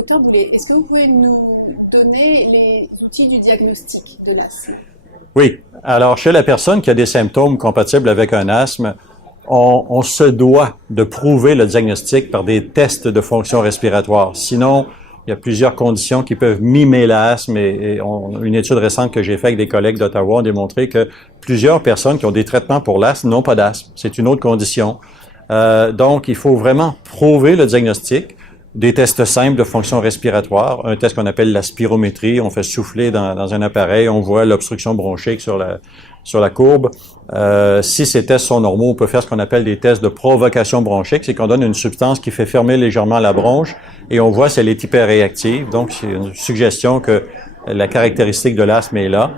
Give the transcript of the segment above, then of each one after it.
Docteur Boulet, est-ce que vous pouvez nous donner les outils du diagnostic de l'asthme? Oui. Alors, chez la personne qui a des symptômes compatibles avec un asthme, on se doit de prouver le diagnostic par des tests de fonction respiratoire. Sinon, il y a plusieurs conditions qui peuvent mimer l'asthme une étude récente que j'ai faite avec des collègues d'Ottawa a démontré que plusieurs personnes qui ont des traitements pour l'asthme n'ont pas d'asthme. C'est une autre condition. Donc, il faut vraiment prouver le diagnostic. Des tests simples de fonction respiratoire, un test qu'on appelle la spirométrie, on fait souffler dans un appareil, on voit l'obstruction bronchique sur la courbe. Si ces tests sont normaux, on peut faire ce qu'on appelle des tests de provocation bronchique, c'est qu'on donne une substance qui fait fermer légèrement la bronche et on voit si elle est hyperréactive. Donc, c'est une suggestion que la caractéristique de l'asthme est là.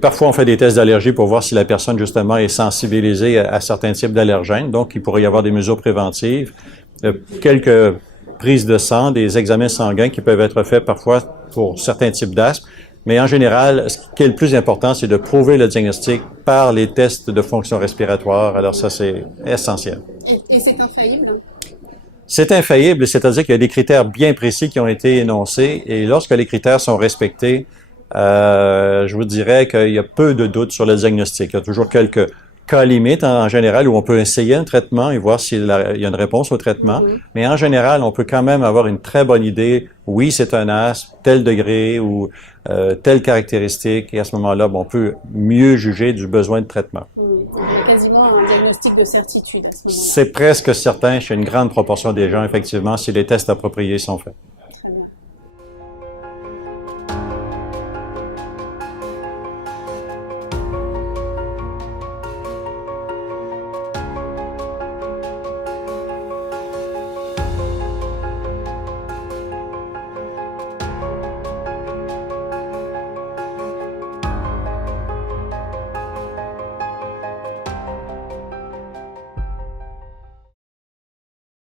Parfois, on fait des tests d'allergie pour voir si la personne, justement, est sensibilisée à certains types d'allergènes. Donc, il pourrait y avoir des mesures préventives. Quelques prises de sang, des examens sanguins qui peuvent être faits parfois pour certains types d'asthme. Mais en général, ce qui est le plus important, c'est de prouver le diagnostic par les tests de fonction respiratoire. Alors ça, c'est essentiel. Et c'est infaillible? C'est infaillible, c'est-à-dire qu'il y a des critères bien précis qui ont été énoncés et lorsque les critères sont respectés, je vous dirais qu'il y a peu de doutes sur le diagnostic. Il y a toujours quelques cas limites en général où on peut essayer un traitement et voir s'il y a une réponse au traitement. Mais en général, on peut quand même avoir une très bonne idée. Oui, c'est un asthme, tel degré ou telle caractéristique. Et à ce moment-là, on peut mieux juger du besoin de traitement. Il y a quasiment un diagnostic de certitude à ce moment-là. C'est presque certain chez une grande proportion des gens, effectivement, si les tests appropriés sont faits.